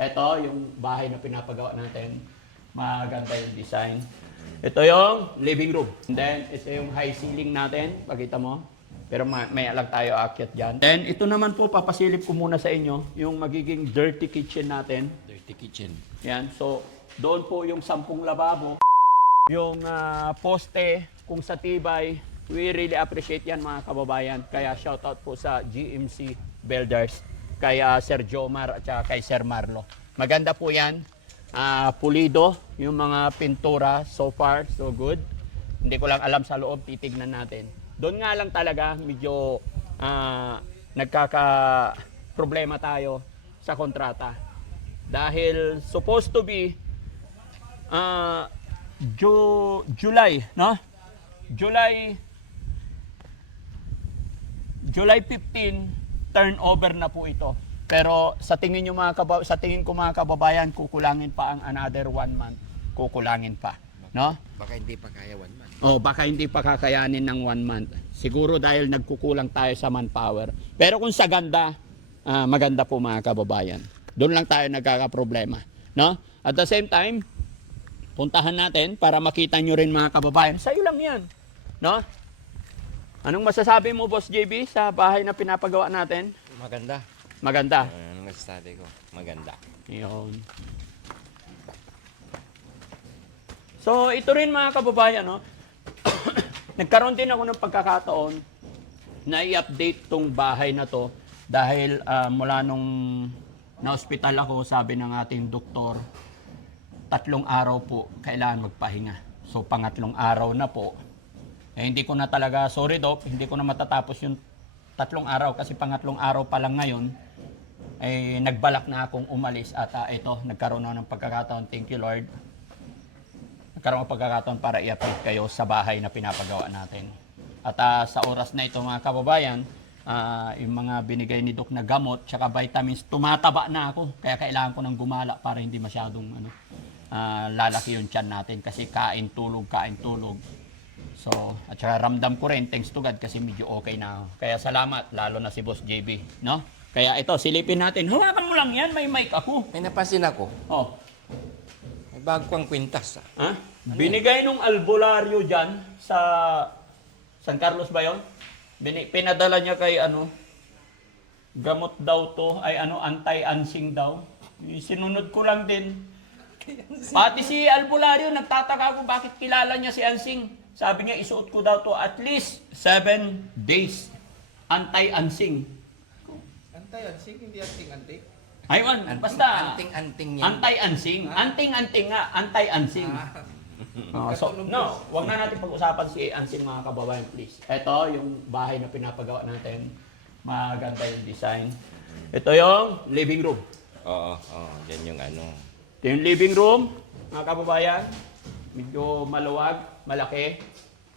Ito yung bahay na pinapagawa natin. Maganda yung design. Ito yung living room. And then, ito yung high ceiling natin. Pakita mo. Pero may alag tayo aakyat dyan. Then, ito naman po, papasilip ko muna sa inyo, yung magiging dirty kitchen natin. Dirty kitchen. Yan. So, doon po yung 10 lababo. Yung poste, kung sa tibay, we really appreciate yan mga kababayan. Kaya shoutout po sa GMC Builders, kay Sir Jomar at saka kay Sir Marlo. Maganda po yan. Pulido, yung mga pintura, so far, so good. Hindi ko lang alam sa loob, titignan natin. Doon nga lang talaga, medyo nagkaka-problema tayo sa kontrata. Dahil supposed to be July, no? July 15, turnover na po ito. Pero sa tingin ko mga kababayan, kukulangin pa ang another 1 month. Kukulangin pa, no? Baka hindi pa kaya 1 month. Oh, baka hindi pa kakayanin ng 1 month. Siguro dahil nagkukulang tayo sa manpower. Pero kung sa ganda, maganda po mga kababayan. Doon lang tayo nagkakaproblema, no? At the same time, puntahan natin para makita nyo rin mga kababayan. Sa'yo lang yan, no? Anong masasabi mo, Boss JB, sa bahay na pinapagawa natin? Maganda. Maganda. Anong masasabi ko? Maganda. Yun. So, ito rin mga kababayan, no? Nagkaroon din ako ng pagkakataon na i-update tong bahay na to dahil mula nung na-hospital ako, sabi ng ating doktor, 3 araw po kailangan magpahinga. So, pangatlong araw na po. Hindi ko na talaga, sorry Doc, hindi ko na matatapos yung 3 araw kasi pangatlong araw pa lang ngayon, nagbalak na akong umalis at ito, nagkaroon ako ng pagkakataon. Thank you Lord. Nagkaroon ng pagkakataon para i-update kayo sa bahay na pinapagawa natin. At sa oras na ito mga kababayan, yung mga binigay ni Doc na gamot tsaka vitamins, tumataba na ako. Kaya kailangan ko ng gumala para hindi masyadong lalaki yung tiyan natin kasi kain, tulog. So, at saka ramdam ko rin, thanks to God, kasi medyo okay na ako. Kaya salamat, lalo na si Boss JB, no? Kaya ito, silipin natin. Hawakan mo lang yan, may mic ako. May napansin ako. Oh. May bago kang kwintas. Ha? Binigay nung albularyo dyan sa San Carlos ba yun? Pinadala niya kay gamot daw to, anti-ansing daw. Sinunod ko lang din. Pati si albularyo, nagtataka ako bakit kilala niya si Ansing. Sabi niya, isuot ko daw to at least 7 days. Anti-ansing. Anti-ansing, hindi anting-anting. Aywan, basta. Anting-anting yan. Anti-ansing. Anting-anting nga, anti-ansing. So, no, wag na natin pag-usapan si Ansing mga kababayan, please. Ito yung bahay na pinapagawa natin. Maganda yung design. Ito yung living room. Oo, yan yung Ito yung living room, mga kababayan. Medyo maluwag, malaki.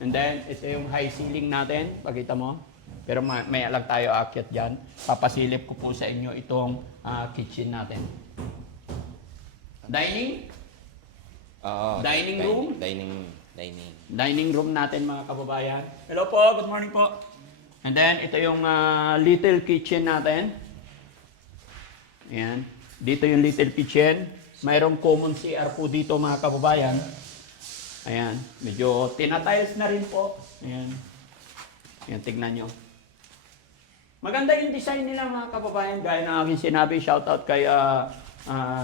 And then, ito yung high ceiling natin. Pakita mo. Pero may alag tayo aakyat dyan. Papasilip ko po sa inyo itong kitchen natin. Dining. Oo. Dining room? Dining. Room natin mga kababayan. Hello po, good morning po. And then, ito yung little kitchen natin. Ayan. Dito yung little kitchen. Mayroong common CR po dito mga kababayan. Ayan. Medyo tinatiles na rin po. Ayan. Ayan, tignan nyo. Maganda yung design nila mga kababayan. Gaya ng aking sinabi, shoutout kay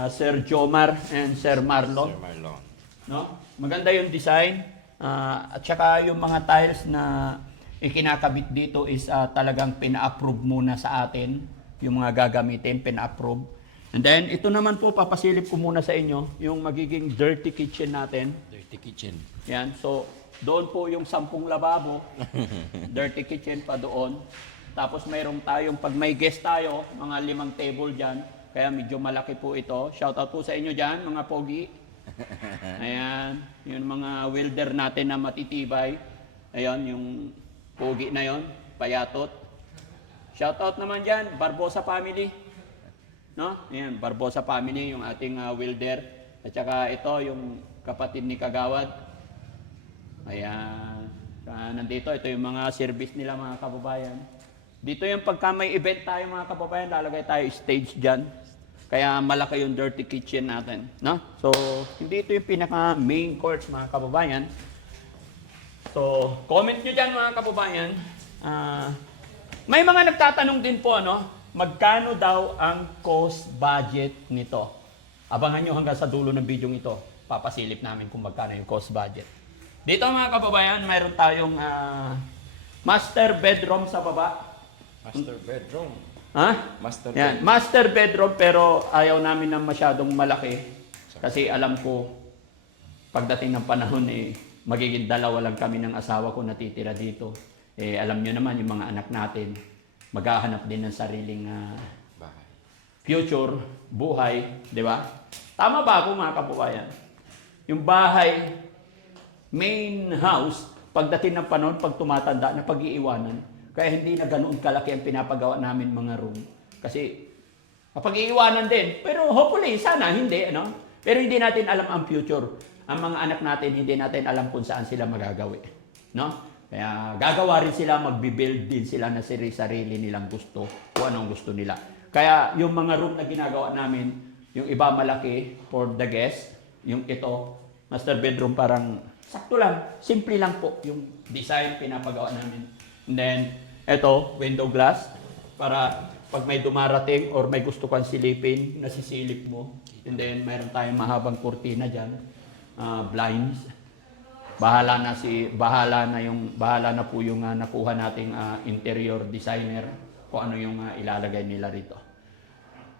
Sir Jomar and Sir Marlo. Sir Marlon. No? Maganda yung design. At saka yung mga tiles na ikinakabit dito is talagang pina-approve muna sa atin. Yung mga gagamitin, pina-approve. And then, ito naman po, papasilip ko muna sa inyo, yung magiging dirty kitchen natin. Dirty kitchen. Yan. So, doon po yung 10 lababo. Dirty kitchen pa doon. Tapos mayroon tayong, pag may guest tayo, mga 5 table dyan. Kaya medyo malaki po ito. Shoutout po sa inyo dyan, mga pogi. Ayan. Yung mga welder natin na matitibay. Ayan, yung pogi na yon, payatot. Shoutout naman dyan, Barbosa family. No? Ayan, Barbosa family, yung ating welder. At saka ito, yung kapatid ni Kagawad. Ayan. Nandito, ito yung mga service nila mga kababayan. Dito yung pagka may event tayo mga kababayan, lalagay tayo stage dyan. Kaya malaki yung dirty kitchen natin, no? So, hindi ito yung pinaka main course mga kababayan. So, comment nyo dyan mga kababayan. May mga nagtatanong din po, ano, magkano daw ang cost budget nito? Abangan nyo hanggang sa dulo ng video ito. Papasilip namin kung magkano yung cost budget. Dito mga kababayan, mayroon tayong master bedroom sa baba. Master bedroom. Ha? Master Yan, master bedroom pero ayaw namin ng masyadong malaki. Kasi alam ko, pagdating ng panahon magiging dalawa lang kami ng asawa ko natitira dito. Alam nyo naman yung mga anak natin, maghahanap din ng sariling Bahay. future, buhay, di ba? Tama ba ako mga kababayan? Yung bahay, main house, pagdating ng panahon, pag tumatanda na pag-iiwanan, kaya hindi na ganoon kalaki ang pinapagawa namin mga room. Kasi pag-iiwanan din. Pero hopefully, sana hindi, ano? Pero hindi natin alam ang future. Ang mga anak natin, hindi natin alam kung saan sila magagawi. No? Kaya gagawa rin sila, magbibuild din sila na sarili nilang gusto, kung anong gusto nila. Kaya yung mga room na ginagawa namin, yung iba malaki for the guest, yung ito, master bedroom parang sakto lang, simple lang po yung design pinapagawa namin. And then, ito, window glass, para pag may dumarating or may gusto kang silipin, nasisilip mo. And then, mayroon tayong mahabang kurtina dyan, blinds. Bahala na po yung nakuha nating interior designer kung ano yung ilalagay nila rito.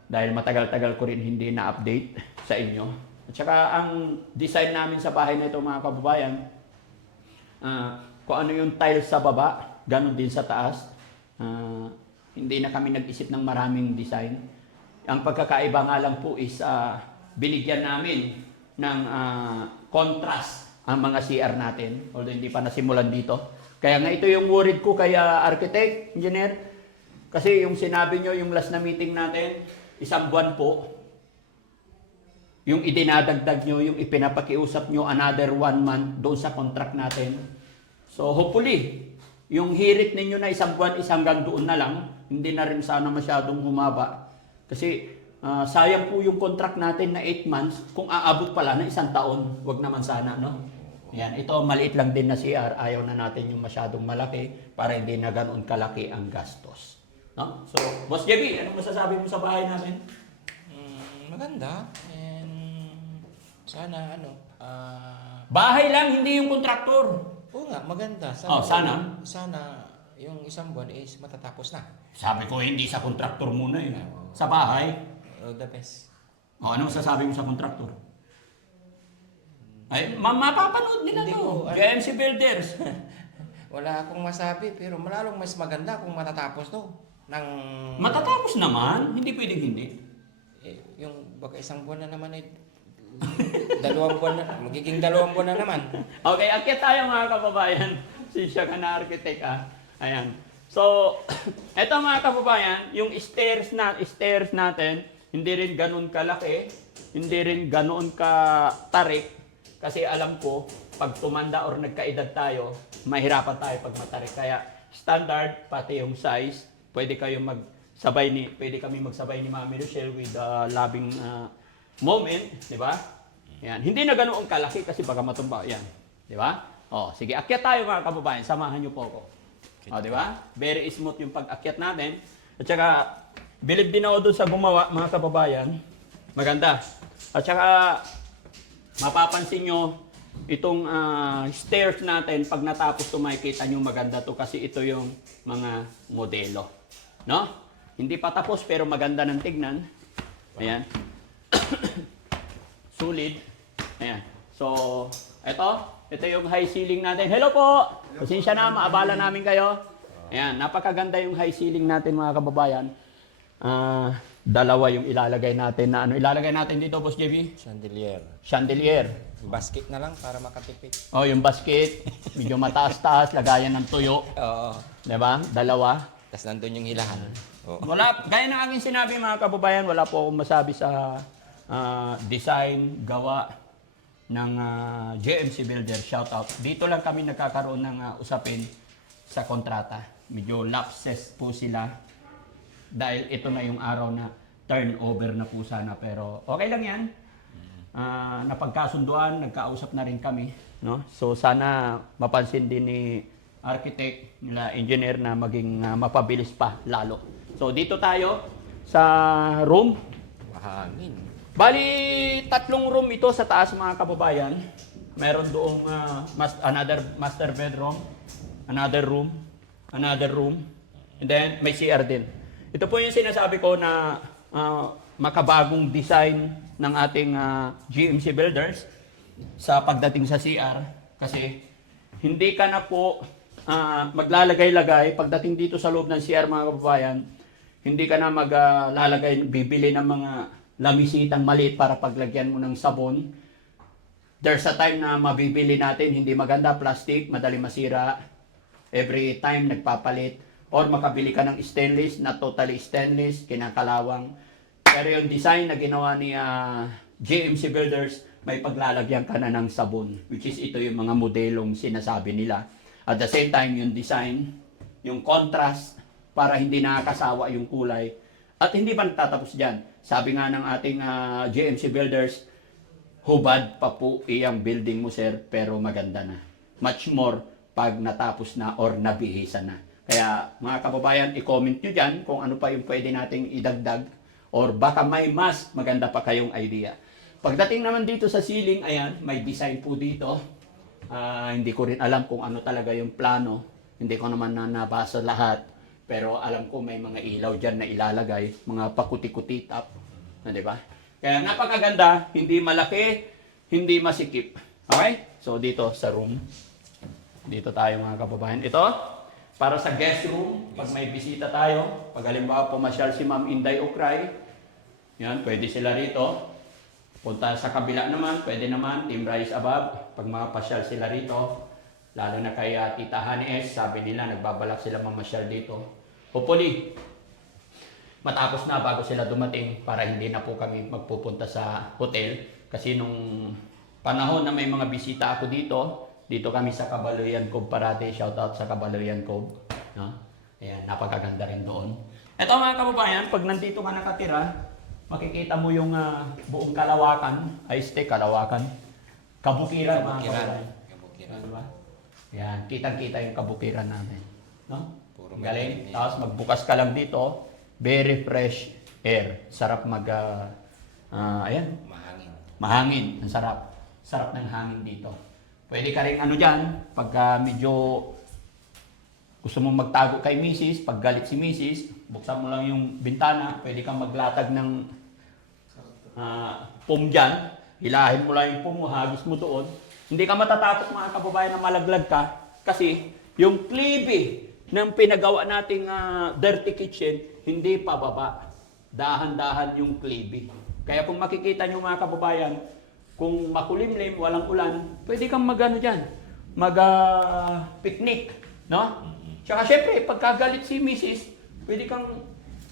Dahil matagal-tagal ko rin hindi na-update sa inyo. At saka ang design namin sa bahay na ito mga kababayan, kung ano yung tiles sa baba, ganun din sa taas. Hindi na kami nag-isip ng maraming design. Ang pagkakaiba nga lang po is binigyan namin ng contrast ang mga CR natin, although hindi pa nasimulan dito. Kaya nga ito yung worried ko kay architect, engineer, kasi yung sinabi nyo, yung last na meeting natin, 1 buwan po, yung idinadagdag nyo, yung ipinapakiusap nyo, another 1 month doon sa contract natin. So hopefully, yung hirit ninyo na 1 buwan is hanggang doon na lang, hindi na rin sana masyadong humaba. Kasi sayang po yung contract natin na 8 months, kung aabot pala na 1 taon, wag naman sana, no? Yan, ito maliit lang din na CR, ayaw na natin yung masyadong malaki para hindi na ganoon kalaki ang gastos. No? So, Boss JB, anong masasabi mo sa bahay natin? Maganda. And sana Bahay lang, hindi yung kontraktor. oo nga, maganda. Sana? Sana yung 1 buwan is matatapos na. Sabi ko, hindi sa kontraktor muna eh. Sa bahay. The best. Ano masasabi mo sa kontraktor? Ay, mapapanood nila Hindi to. ko, JMC Builders. Wala akong masabi, pero malalong mas maganda kung matatapos to. Matatapos naman, hindi pwedeng hindi. Yung baka 1 buwan na naman ay 2 buwan na, magiging 2 buwan na naman. Okay, akyat tayo mga kababayan. Siya ka na architect Ayan. So, eto mga kababayan, yung stairs natin, hindi rin ganoon kalaki, hindi rin ganoon katarik. Kasi alam ko, pag tumanda or nagkaedad tayo, mahirapan tayo pag matarik. Kaya standard, pati yung size, pwede kami magsabay ni Mami Rochelle with loving moment, di ba? Yan. Hindi na ganoon kalaki kasi baka matumba. Yan. Di ba? Sige, akyat tayo mga kababayan. Samahan niyo po ako. Di ba? Very smooth yung pag-akyat natin. At saka, bilib din ako doon sa gumawa, mga kababayan. Maganda. At saka, mapapansin nyo, itong stairs natin, pag natapos ito, makikita nyo maganda to kasi ito yung mga modelo. No? Hindi pa tapos pero maganda ng tignan. Ayan. Sulit. Ayan. So, ito yung high ceiling natin. Hello po! Pasensya na, maabala namin kayo. Ayan, napakaganda yung high ceiling natin mga kababayan. Dalawa yung ilalagay natin na ilalagay natin dito, Boss JB? Chandelier. Basket na lang para makatipid. Yung basket, medyo mataas-taas, lagayan ng tuyo. Oo. Diba? Dalawa. Tapos nandun yung hilahan. Oo. Gaya ng aking sinabi mga kababayan, wala po akong masabi sa design, gawa ng JMC Builder. Shout out. Dito lang kami nagkakaroon ng usapin sa kontrata. Medyo lapses po sila dahil ito na yung araw na turnover na po sana. Pero okay lang yan. Napagkasunduan, nagkausap na rin kami. No? So sana mapansin din ni architect, nila engineer na maging mapabilis pa lalo. So dito tayo sa room. Mahangin. Bali, 3 room ito sa taas mga kababayan. Meron doong another master bedroom, another room, and then may CR din. Ito po yung sinasabi ko na makabagong design ng ating GMC Builders sa pagdating sa CR. Kasi hindi ka na po maglalagay-lagay pagdating dito sa loob ng CR mga kababayan. Hindi ka na maglalagay, bibili ng mga lamisitang maliit para paglagyan mo ng sabon. There's a time na mabibili natin, hindi maganda, plastic, madali masira. Every time nagpapalit. Or makabili ka ng stainless, na totally stainless, kinakalawang. Pero yung design na ginawa ni GMC Builders, may paglalagyan ka na ng sabon. Which is ito yung mga modelong sinasabi nila. At the same time, yung design, yung contrast, para hindi nakakasawa yung kulay. At hindi pa nagtatapos dyan. Sabi nga ng ating GMC Builders, hubad pa po iyang building mo sir, pero maganda na. Much more pag natapos na or nabihisan na. Kaya mga kababayan, i-comment nyo dyan kung ano pa yung pwede nating idagdag or baka may mas maganda pa kayong idea. Pagdating naman dito sa ceiling, ayan, may design po dito. Hindi ko rin alam kung ano talaga yung plano. Hindi ko naman nabasa lahat. Pero alam ko may mga ilaw dyan na ilalagay, mga pakuti-kuti top. Di ba? Kaya napakaganda, hindi malaki, hindi masikip. Okay? So dito sa room. Dito tayo mga kababayan. Ito, para sa guest room, pag may bisita tayo, pag halimbawa pumasyal si Ma'am Inday Okray, yan, pwede sila rito. Punta sa kabila naman, pwede naman, Team Rise Above, pag mapasyal sila rito, lalo na kay Tita Hanes, sabi nila, nagbabalak sila mamasyal dito. Hopefully, matapos na bago sila dumating para hindi na po kami magpupunta sa hotel. Kasi nung panahon na may mga bisita ako dito kami sa Cabaloyan Cove parati. Shoutout sa Cabaloyan Cove. No? Ayan, napakaganda rin doon. Ito mga kababayan, pag nandito ka nakatira, makikita mo yung buong Kalawakan. Kalawakan. Kabukiran mga kababayan. Kabukiran. Diba? Ayan, kitang-kita yung kabukiran namin. No? Puro Galing. mainit. Tapos magbukas ka lang dito, very fresh air. Sarap ayan, Mahangin. mahangin. Ang sarap. Sarap ng hangin dito. Pwede ka rin dyan, pagka medyo gusto mong magtago kay Mrs., pag galit si Mrs., buksan mo lang yung bintana, pwede kang maglatag ng pum dyan, hilahin mo lang yung pum mo, hagis mo doon. Hindi ka matatakot mga kababayan na malaglag ka, kasi yung klibe ng pinagawa nating dirty kitchen, hindi pababa. Dahan-dahan yung klibe. Kaya kung makikita nyo mga kababayan, kung makulimlim, walang ulan, pwede kang picnic, no? Tsaka syempre, pagkagalit si Mrs., pwede kang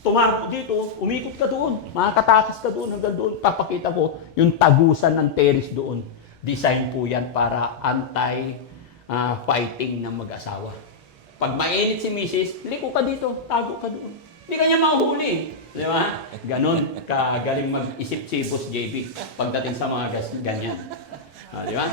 tumago dito, umikot ka doon, makakatakas ka doon, hanggang doon, papakita ko yung tagusan ng terrace doon. Design po yan para anti-fighting ng mag-asawa. Pag mainit si Mrs., liko ka dito, tago ka doon. Hindi ka niya mahuli. Di ba? Ganon kagaling mag-isip si Boss JB pagdating sa mga ganyan. Di ba?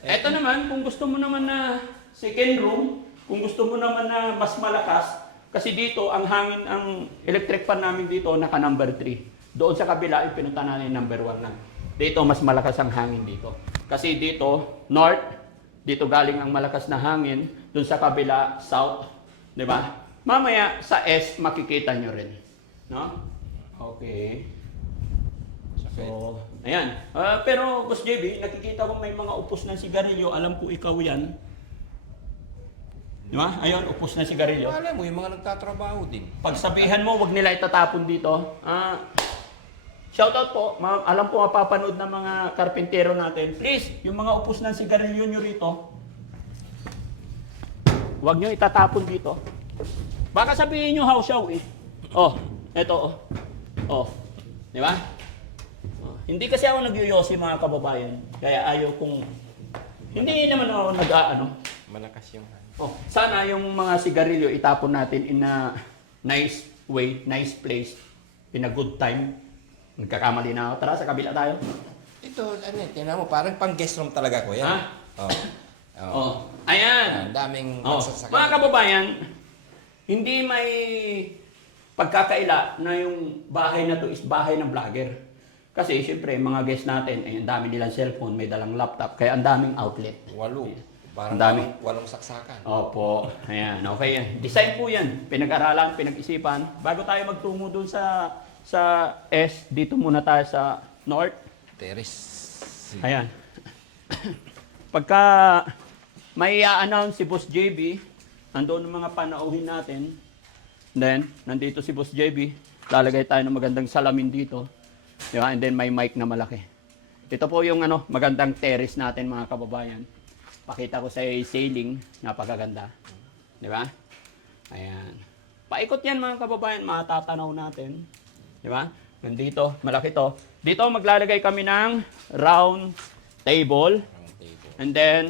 Eto naman, kung gusto mo naman na second room, kung gusto mo naman na mas malakas, kasi dito, ang hangin, ang electric fan namin dito, naka number 3. Doon sa kabila, pinunta namin number 1 lang. Dito, mas malakas ang hangin dito. Kasi dito, north, dito galing ang malakas na hangin, doon sa kabila, south. Di ba? Mamaya sa S makikita nyo rin. No? Okay. So, ayan. Pero Boss JB, nakikita ko may mga upos ng sigarilyo. Alam ko ikaw yan. Di ba? Ayun, upos ng sigarilyo. Alam mo, yung mga nagtatrabaho din. Pagsabihan mo, wag nila itatapon dito. Shoutout po. Alam ko mapapanood ng mga karpintero natin. Please, yung mga upos ng sigarilyo nyo rito, wag nyo itatapon dito. Baka sabihin nyo hausyaw eh. Oh, eto oh. Oh, di ba? Oh. Hindi kasi ako nagyoyosi mga kababayan. Kaya ayaw kong... Hindi naman ako Malakas yung hangin. Oh, sana yung mga sigarilyo itapon natin in a nice way, nice place. in a good time. Nagkakamali na ako. Tara, sa kabila tayo. Ito, ano eh, tingnan mo, parang pang guest room talaga ko yan. Ha? Oh. Oh. Ayan. Ang daming Oh. magsasakay. Mga kababayan, hindi may pagkakaila na yung bahay na to is bahay ng vlogger. Kasi siyempre, mga guest natin, eh, ang dami nilang cellphone, may dalang laptop, kaya ang daming outlet. 8. Parang Ang dami. walong saksakan. Opo. Ayan, okay yan. Design po yan. Pinag-aralan, pinag-isipan. Bago tayo magtungo dun sa S, dito muna tayo sa North. Terrace. Ayan. Pagka may i-announce si Boss JB, nandoon ang mga panauhin natin. Then, nandito si Boss JB. Lalagay tayo ng magandang salamin dito. Di ba? And then may mic na malaki. Ito po yung magandang terrace natin mga kababayan. Pakita ko sa sailing, napakaganda. Di ba? Ayan. Paikot yan mga kababayan, matatanaw natin. Di ba? Nandito, malaki to. Dito maglalagay kami ng round table. Ang table. And then,